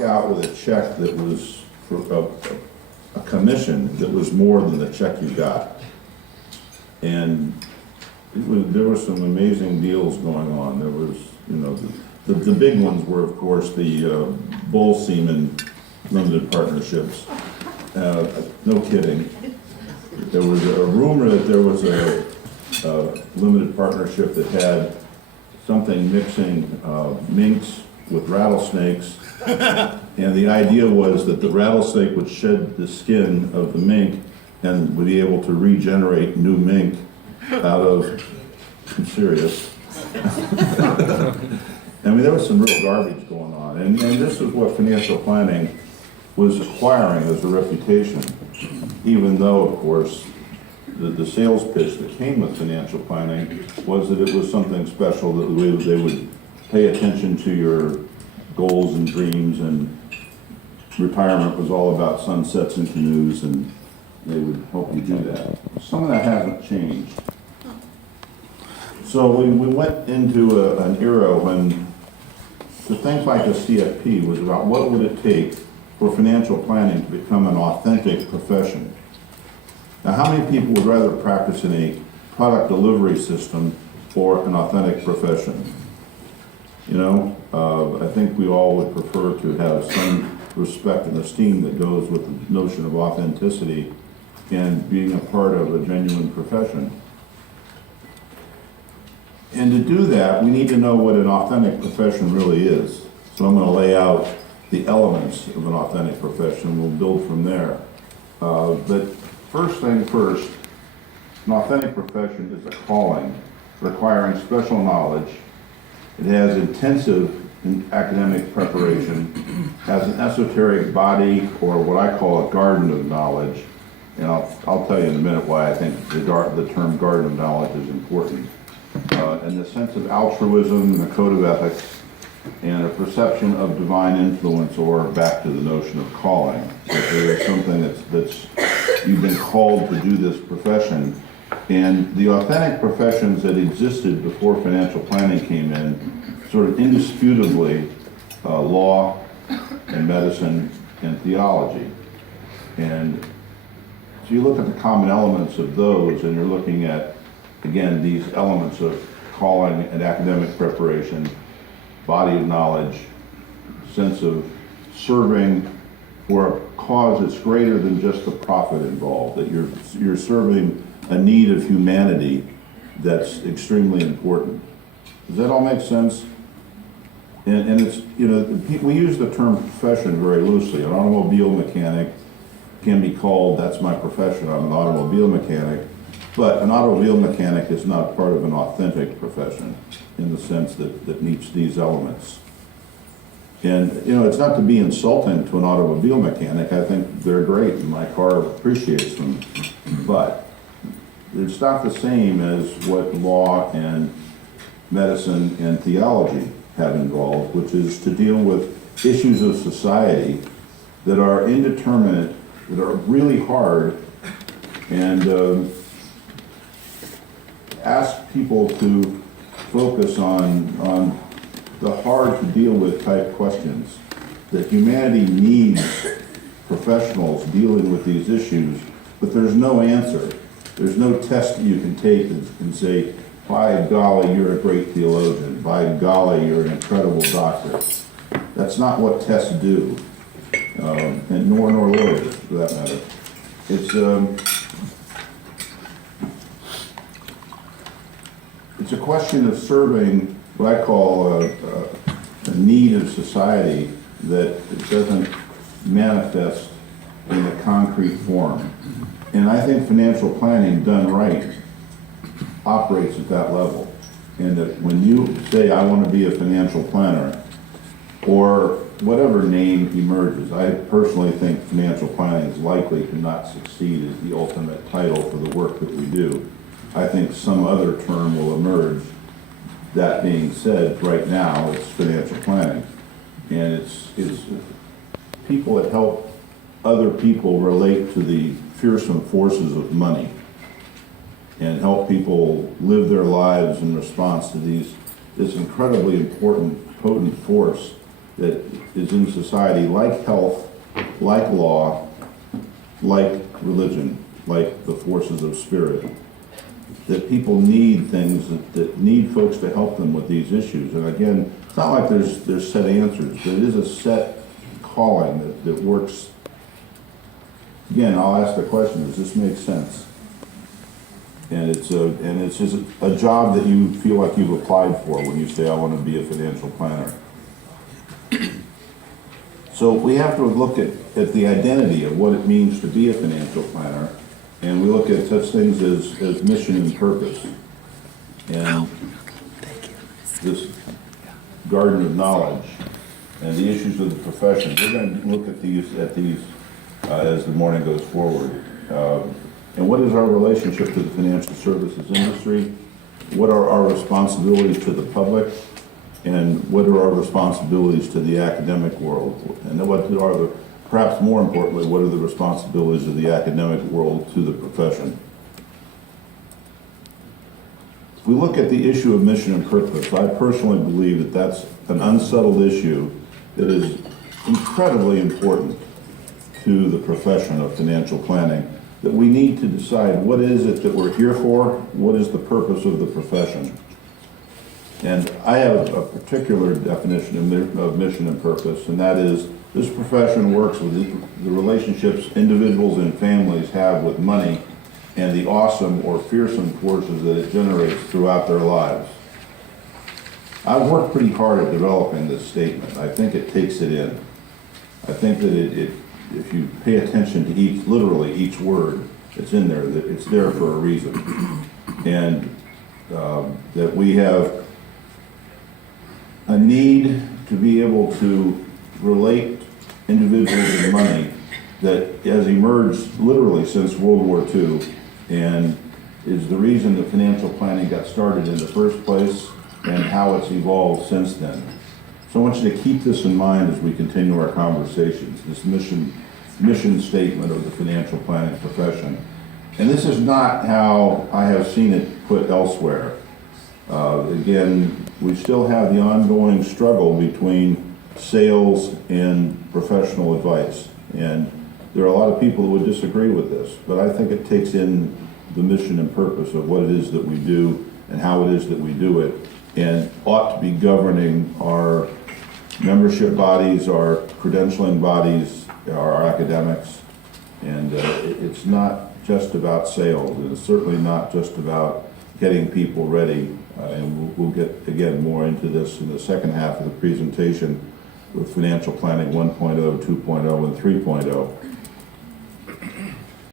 out with a check that was for a commission that was more than the check you got. And there were some amazing deals going on. There was, you know, the big ones were, of course, the Bull Seaman limited partnerships. No kidding. There was a rumor that there was a limited partnership that had something mixing minks with rattlesnakes. And the idea was that the rattlesnake would shed the skin of the mink and would be able to regenerate new mink out of, I'm serious. I mean, there was some real garbage going on. And this is what financial planning was acquiring as a reputation, even though, of course, the sales pitch that came with financial planning was that it was something special, that they would pay attention to your goals and dreams, and retirement was all about sunsets and canoes, and they would help you do that. Some of that hasn't changed. So we went into an era when to think like a CFP was about what would it take for financial planning to become an authentic profession. Now, how many people would rather practice in a product delivery system or an authentic profession? You know, I think we all would prefer to have some respect and esteem that goes with the notion of authenticity and being a part of a genuine profession. And to do that, we need to know what an authentic profession really is. So I'm going to lay out the elements of an authentic profession. We'll build from there. But first thing first, an authentic profession is a calling requiring special knowledge. It has intensive academic preparation, has an esoteric body, or what I call a garden of knowledge. And I'll tell you in a minute why I think the term garden of knowledge is important. And the sense of altruism and a code of ethics and a perception of divine influence, or back to the notion of calling. That there is something that's you've been called to do this profession. And the authentic professions that existed before financial planning came in, sort of indisputably, law and medicine and theology. And so you look at the common elements of those, and you're looking at, again, these elements of calling and academic preparation, body of knowledge, sense of serving for a cause that's greater than just the profit involved, that you're serving a need of humanity that's extremely important. Does that all make sense? And it's, you know, we use the term profession very loosely. An automobile mechanic can be called, that's my profession, I'm an automobile mechanic. But an automobile mechanic is not part of an authentic profession in the sense that meets these elements. And, you know, it's not to be insulting to an automobile mechanic. I think they're great, and my car appreciates them. But it's not the same as what law and medicine and theology have involved, which is to deal with issues of society that are indeterminate, that are really hard, and ask people to focus on the hard to deal with type questions. That humanity needs professionals dealing with these issues, but there's no answer. There's no test that you can take and say, by golly, you're a great theologian. By golly, you're an incredible doctor. That's not what tests do, and nor lawyers, for that matter. It's a question of serving what I call a need of society that it doesn't manifest in a concrete form. And I think financial planning done right operates at that level. And that when you say, I want to be a financial planner, or whatever name emerges, I personally think financial planning is likely to not succeed as the ultimate title for the work that we do. I think some other term will emerge. That being said, right now it's financial planning. And it's people that help other people relate to the fearsome forces of money and help people live their lives in response to this incredibly important, potent force that is in society, like health, like law, like religion, like the forces of spirit, that people need things that need folks to help them with these issues. And again, it's not like there's set answers, but it is a set calling that works. Again, I'll ask the question, does this make sense? And it's just a job that you feel like you've applied for when you say, I want to be a financial planner. So we have to look at the identity of what it means to be a financial planner, and we look at such things as mission and purpose. And this garden of knowledge and the issues of the profession. We're going to look at these as the morning goes forward. And what is our relationship to the financial services industry? What are our responsibilities to the public? And what are our responsibilities to the academic world? And then what are the, perhaps more importantly, what are the responsibilities of the academic world to the profession? If we look at the issue of mission and purpose, I personally believe that that's an unsettled issue that is incredibly important to the profession of financial planning, that we need to decide what is it that we're here for, what is the purpose of the profession. And I have a particular definition of mission and purpose, and that is this profession works with the relationships individuals and families have with money and the awesome or fearsome forces that it generates throughout their lives. I've worked pretty hard at developing this statement. I think it takes it in. I think that if you pay attention to literally each word, it's in there, that it's there for a reason. And that we have a need to be able to relate individuals and money that has emerged literally since World War II and is the reason that financial planning got started in the first place and how it's evolved since then. So I want you to keep this in mind as we continue our conversations, this mission statement of the financial planning profession. And this is not how I have seen it put elsewhere. Again, we still have the ongoing struggle between sales and professional advice. And there are a lot of people who would disagree with this, but I think it takes in the mission and purpose of what it is that we do and how it is that we do it, and ought to be governing our membership bodies, our credentialing bodies, our academics. And it's not just about sales, and it's certainly not just about getting people ready. And we'll get, again, more into this in the second half of the presentation with financial planning 1.0, 2.0, and 3.0.